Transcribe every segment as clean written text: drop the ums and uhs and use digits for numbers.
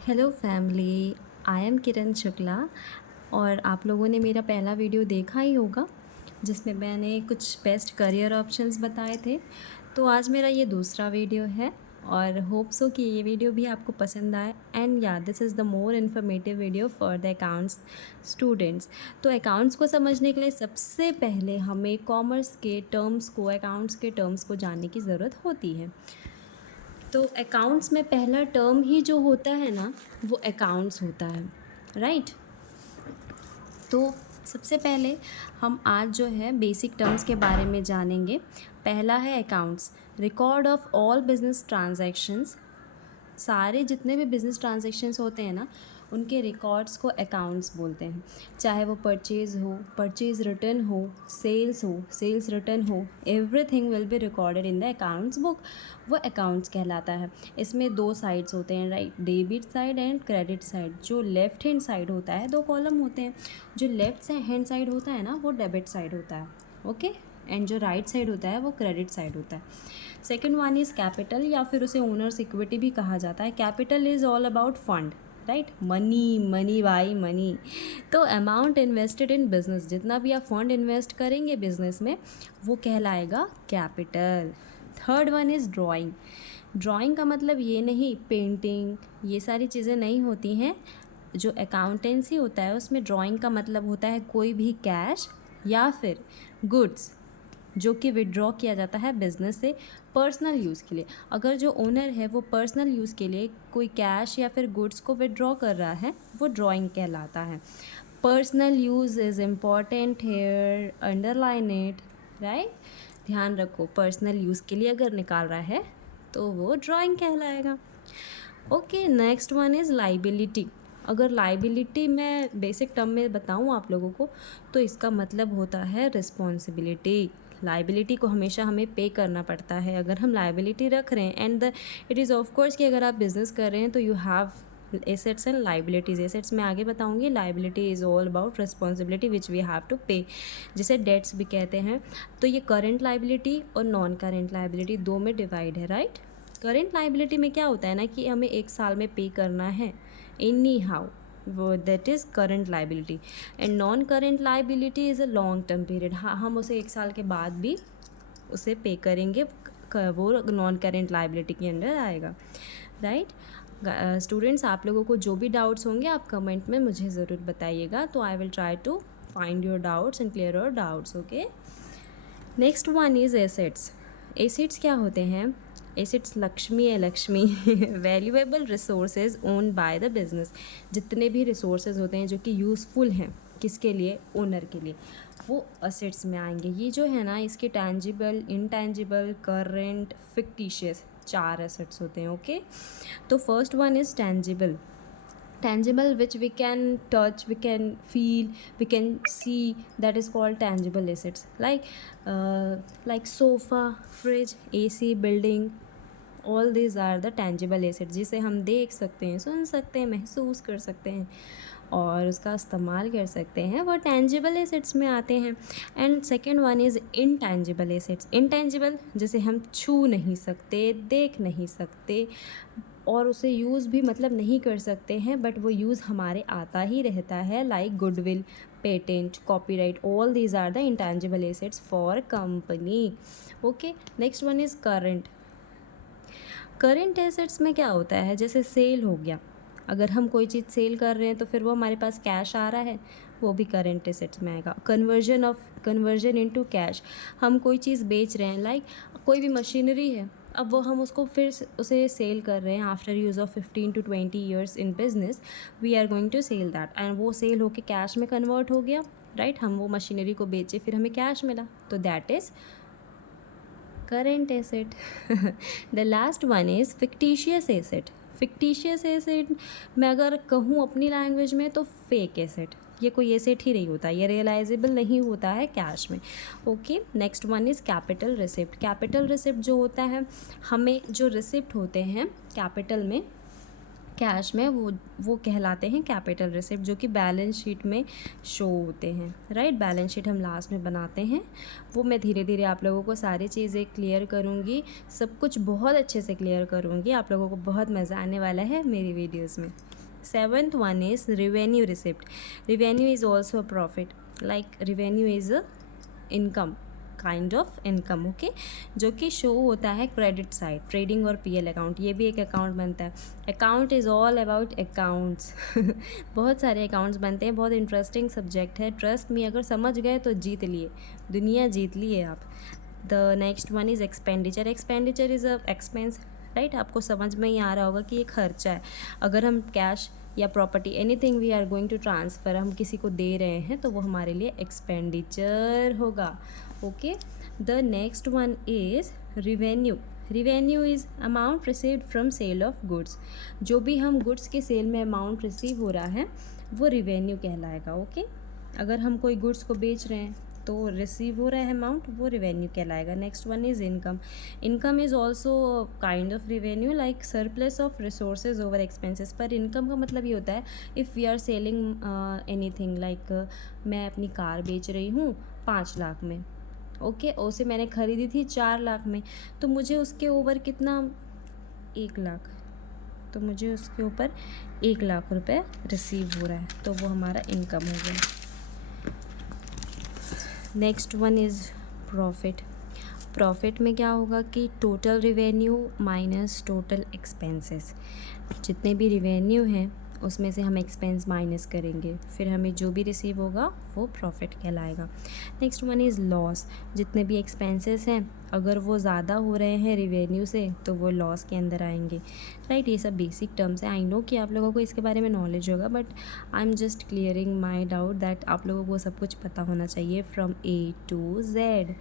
Hello family. I am किरण शुक्ला और आप लोगों ने मेरा पहला वीडियो देखा ही होगा जिसमें मैंने कुछ बेस्ट करियर ऑप्शंस बताए थे। तो आज मेरा ये दूसरा वीडियो है और होप सो कि ये वीडियो भी आपको पसंद आए। एंड या this is the more informative video for the accounts students. तो अकाउंट्स को समझने के लिए सबसे पहले हमें कॉमर्स के टर्म्स को, अकाउंट्स के टर्म्स को जानने की ज़रूरत होती है। तो अकाउंट्स में पहला टर्म ही जो होता है ना, वो अकाउंट्स होता है, राइट। तो सबसे पहले हम आज जो है बेसिक टर्म्स के बारे में जानेंगे। पहला है accounts, record of all business transactions. सारे जितने भी बिज़नेस ट्रांजैक्शंस होते हैं ना, उनके रिकॉर्ड्स को अकाउंट्स बोलते हैं। चाहे वो परचेज़ हो, परचेज़ रिटर्न हो, सेल्स रिटर्न हो, everything will be recorded in the accounts book. वो अकाउंट्स कहलाता है। इसमें दो साइड्स होते हैं, right, debit side and credit side. जो लेफ्ट हैंड साइड होता है, दो कॉलम होते हैं। जो लेफ्ट हैंड साइड होता है ना, वो डेबिट साइड होता है, ओके। एंड जो राइट साइड होता है वो क्रेडिट साइड होता है। सेकेंड वन इज़ कैपिटल, या फिर उसे ओनर्स इक्विटी भी कहा जाता है। Capital is all about fund, right, money by money. तो अमाउंट इन्वेस्टेड इन बिजनेस, जितना भी आप फंड इन्वेस्ट करेंगे बिजनेस में, वो कहलाएगा capital. Third one is drawing. Drawing का मतलब ये नहीं पेंटिंग, ये सारी चीज़ें नहीं होती हैं। जो अकाउंटेंसी होता है उसमें ड्राइंग का मतलब होता है कोई भी कैश या फिर गुड्स जो कि विड्रॉ किया जाता है बिज़नेस से पर्सनल यूज़ के लिए। अगर जो ओनर है वो पर्सनल यूज़ के लिए कोई कैश या फिर गुड्स को विड्रॉ कर रहा है, वो ड्राइंग कहलाता है। Personal use is important hair, underline it, right. ध्यान रखो, पर्सनल यूज़ के लिए अगर निकाल रहा है तो वो ड्राइंग कहलाएगा। Okay, next one is liability. अगर लाइबिलिटी मैं बेसिक टर्म में बताऊँ आप लोगों को, तो इसका मतलब होता है रिस्पॉन्सिबिलिटी। लाइबिलिटी को हमेशा हमें पे करना पड़ता है अगर हम लाइबिलिटी रख रहे हैं। And the it is of course कि अगर आप बिज़नेस कर रहे हैं तो you have assets and liabilities. Assets मैं आगे बताऊंगी, liability is all about responsibility which we have to pay, जिसे डेट्स भी कहते हैं। तो ये करेंट लाइबिलिटी और नॉन करेंट लाइबिलिटी दो में डिवाइड है, राइट। करेंट लाइबिलिटी में क्या होता है ना कि हमें एक साल में पे करना है एनी हाउ, वो that is current liability. And non current liability is a long term period. हाँ, हम उसे एक साल के बाद भी उसे पे करेंगे, वो नॉन करंट लाइबिलिटी के अंडर आएगा, राइट। स्टूडेंट्स, आप लोगों को जो भी डाउट्स होंगे आप कमेंट में मुझे ज़रूर बताइएगा, तो I will try to find your doubts and clear your doubts, okay. Next one is assets. Assets क्या होते हैं? एसेट्स लक्ष्मी है, Lakshmi valuable resources owned by the business. जितने भी रिसोर्सेज होते हैं जो कि यूज़फुल हैं, किसके लिए? ओनर के लिए, वो असेट्स में आएंगे। ये जो है ना, इसके टैंजिबल, इनटैंजिबल, करंट, फिक्टिशियस, चार एसेट्स होते हैं, ओके। तो first one is tangible. Tangible, which we can touch, we can feel, we can see, that is called tangible assets. Like sofa, fridge, AC, building, all these are the tangible assets जिसे हम देख सकते हैं, सुन सकते हैं, महसूस कर सकते हैं और उसका इस्तेमाल कर सकते हैं, वो tangible assets में आते हैं। And second one is intangible assets। intangible जिसे हम छू नहीं सकते, देख नहीं सकते और उसे यूज़ भी मतलब नहीं कर सकते हैं, बट वो यूज़ हमारे आता ही रहता है, like goodwill, patent, copyright, all these are the intangible assets for company, okay. Next one is current. Current assets में क्या होता है? जैसे सेल हो गया, अगर हम कोई चीज़ सेल कर रहे हैं तो फिर वो हमारे पास कैश आ रहा है, वो भी करंट एसेट्स में आएगा। कन्वर्जन इनटू कैश, हम कोई चीज़ बेच रहे हैं, लाइक कोई भी मशीनरी है, अब वो हम उसको फिर उसे सेल कर रहे हैं after use of 15 to 20 years in business, we are going to sell that, and वो सेल होके कैश में कन्वर्ट हो गया, राइट। हम वो मशीनरी को बेचे, फिर हमें कैश मिला, तो that is current asset. The last one is fictitious asset. fictitious asset मैं अगर कहूँ अपनी लैंग्वेज में तो फेक एसेट। ये कोई एसेट ही नहीं होता, ये रियलाइजेबल नहीं होता है कैश में, okay. Next one is capital receipt. Capital receipt जो होता है, हमें जो रिसिप्ट होते हैं कैपिटल में, कैश में, वो कहलाते हैं कैपिटल रिसिप्ट, जो कि बैलेंस शीट में शो होते हैं, राइट। बैलेंस शीट हम लास्ट में बनाते हैं। वो मैं धीरे धीरे आप लोगों को सारी चीज़ें क्लियर करूँगी, सब कुछ बहुत अच्छे से क्लियर करूँगी, आप लोगों को बहुत मज़ा आने वाला है मेरी वीडियोज़ में। Seventh one is revenue receipt. Revenue is also a profit. Like revenue is a income, kind of income, okay, जो कि शो होता है क्रेडिट साइड, ट्रेडिंग और पीएल अकाउंट, ये भी एक अकाउंट बनता है. Account is all about accounts. बहुत सारे अकाउंट्स बनते हैं, बहुत इंटरेस्टिंग सब्जेक्ट है, ट्रस्ट मी, अगर समझ गए तो जीत लिए, दुनिया जीत लिए आप. The next one is expenditure. Expenditure is a expense, right. आपको समझ में ही आ रहा होगा कि ये खर्चा है. अगर हम कैश या property anything we are going to transfer, हम किसी को दे रहे हैं तो वो हमारे लिए एक्सपेंडिचर होगा. Okay. The next one is revenue. Revenue is amount received from sale of goods. जो भी हम गुड्स के सेल में अमाउंट रिसीव हो रहा है वो रिवेन्यू कहलाएगा. ओके. अगर हम कोई गुड्स को बेच रहे हैं तो रिसीव हो रहा है अमाउंट, वो रिवेन्यू कहलाएगा. Next one is income. Income is also kind of revenue, like surplus of resources over expenses. पर इनकम का मतलब ये होता है if we are selling anything, like मैं अपनी कार बेच रही हूँ 5 लाख में, ओके, उसे मैंने ख़रीदी थी 4 लाख में, तो मुझे उसके ओवर कितना, 1 लाख, तो मुझे उसके ऊपर 1 लाख रुपए रिसीव हो रहा है, तो वो हमारा इनकम हो गया. Next one is profit. Profit में क्या होगा कि total revenue minus total expenses. जितने भी रिवेन्यू हैं उसमें से हम एक्सपेंस माइनस करेंगे, फिर हमें जो भी रिसीव होगा वो प्रॉफिट कहलाएगा. Next one is loss. जितने भी एक्सपेंसेस हैं अगर वो ज़्यादा हो रहे हैं रिवेन्यू से तो वो लॉस के अंदर आएंगे, राइट. ये सब बेसिक टर्म्स हैं. आई नो कि आप लोगों को इसके बारे में नॉलेज होगा, but I am just clearing my doubt that आप लोगों को सब कुछ पता होना चाहिए फ्रॉम ए टू जेड.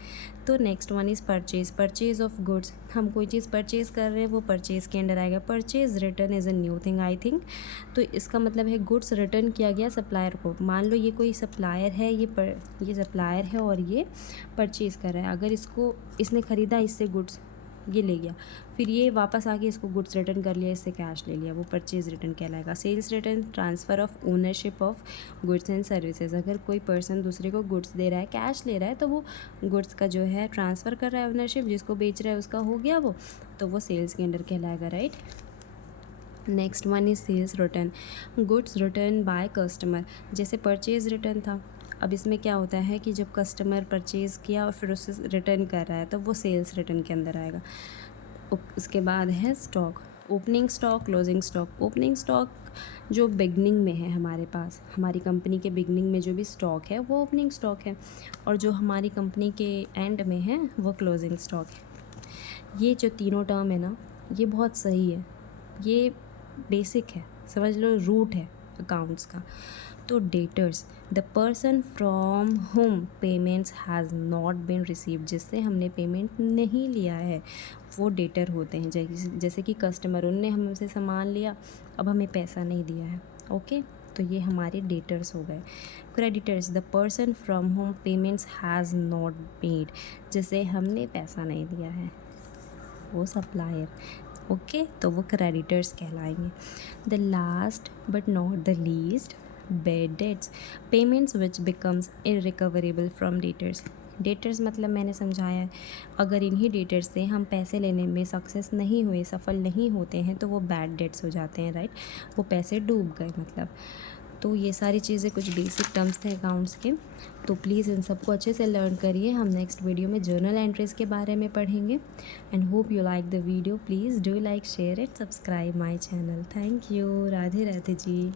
तो next one is purchase. Purchase of goods. हम कोई चीज़ परचेज़ कर रहे हैं वो परचेज़ के अंडर आएगा. Purchase return is a new thing I think. तो इसका मतलब है गुड्स रिटर्न किया गया सप्लायर को. मान लो ये कोई सप्लायर है, ये सप्लायर है और ये परचेज़ कर रहा है. अगर इसने ख़रीदा इससे गुड्स, ये ले गया, फिर ये वापस आके इसको गुड्स रिटर्न कर लिया, इससे कैश ले लिया, वो परचेज़ रिटर्न कहलाएगा. Sales return, transfer of ownership of goods and services. अगर कोई पर्सन दूसरे को गुड्स दे रहा है, कैश ले रहा है, तो वो गुड्स का जो है ट्रांसफ़र कर रहा है ओनरशिप, जिसको बेच रहा है उसका हो गया वो, तो वो सेल्स के अंडर कहलाएगा, right. Next one is sales return. Goods return by customer. जैसे परचेज़ रिटर्न था, अब इसमें क्या होता है कि जब कस्टमर परचेज़ किया और फिर उसे रिटर्न कर रहा है तो वो सेल्स रिटर्न के अंदर आएगा. उसके बाद है stock. Opening stock, closing stock. Opening stock जो बिगनिंग में है हमारे पास, हमारी कंपनी के बिगनिंग में जो भी स्टॉक है वो ओपनिंग स्टॉक है, और जो हमारी कंपनी के एंड में है वो क्लोजिंग स्टॉक है. ये जो तीनों टर्म है ना, ये बहुत सही है, ये बेसिक है, समझ लो रूट है अकाउंट्स का. तो debtors, the person from home payments has not been received. जिससे हमने पेमेंट नहीं लिया है वो डेटर होते हैं. जैसे कि कस्टमर, उनने हमसे सामान लिया, अब हमें पैसा नहीं दिया है, ओके, तो ये हमारे डेटर्स हो गए. Creditors, the person from home payments has not paid. जिससे हमने पैसा नहीं दिया है वो सप्लायर, ओके, तो वो क्रेडिटर्स कहलाएंगे. The last but not the least, bad debts. Payments which becomes irrecoverable from debtors. Debtors मतलब मैंने समझाया है, अगर इन्हीं डेटर्स से हम पैसे लेने में सक्सेस नहीं हुए, सफल नहीं होते हैं, तो वो बैड डेट्स हो जाते हैं, राइट. वो पैसे डूब गए मतलब. तो ये सारी चीज़ें कुछ बेसिक टर्म्स थे अकाउंट्स के. तो प्लीज़ इन सबको अच्छे से लर्न करिए. हम नेक्स्ट वीडियो में जर्नल एंट्रीज़ के बारे में पढ़ेंगे. And hope you like the video. Please do like, share it, subscribe my channel. Thank you. Radhe Radhe ji.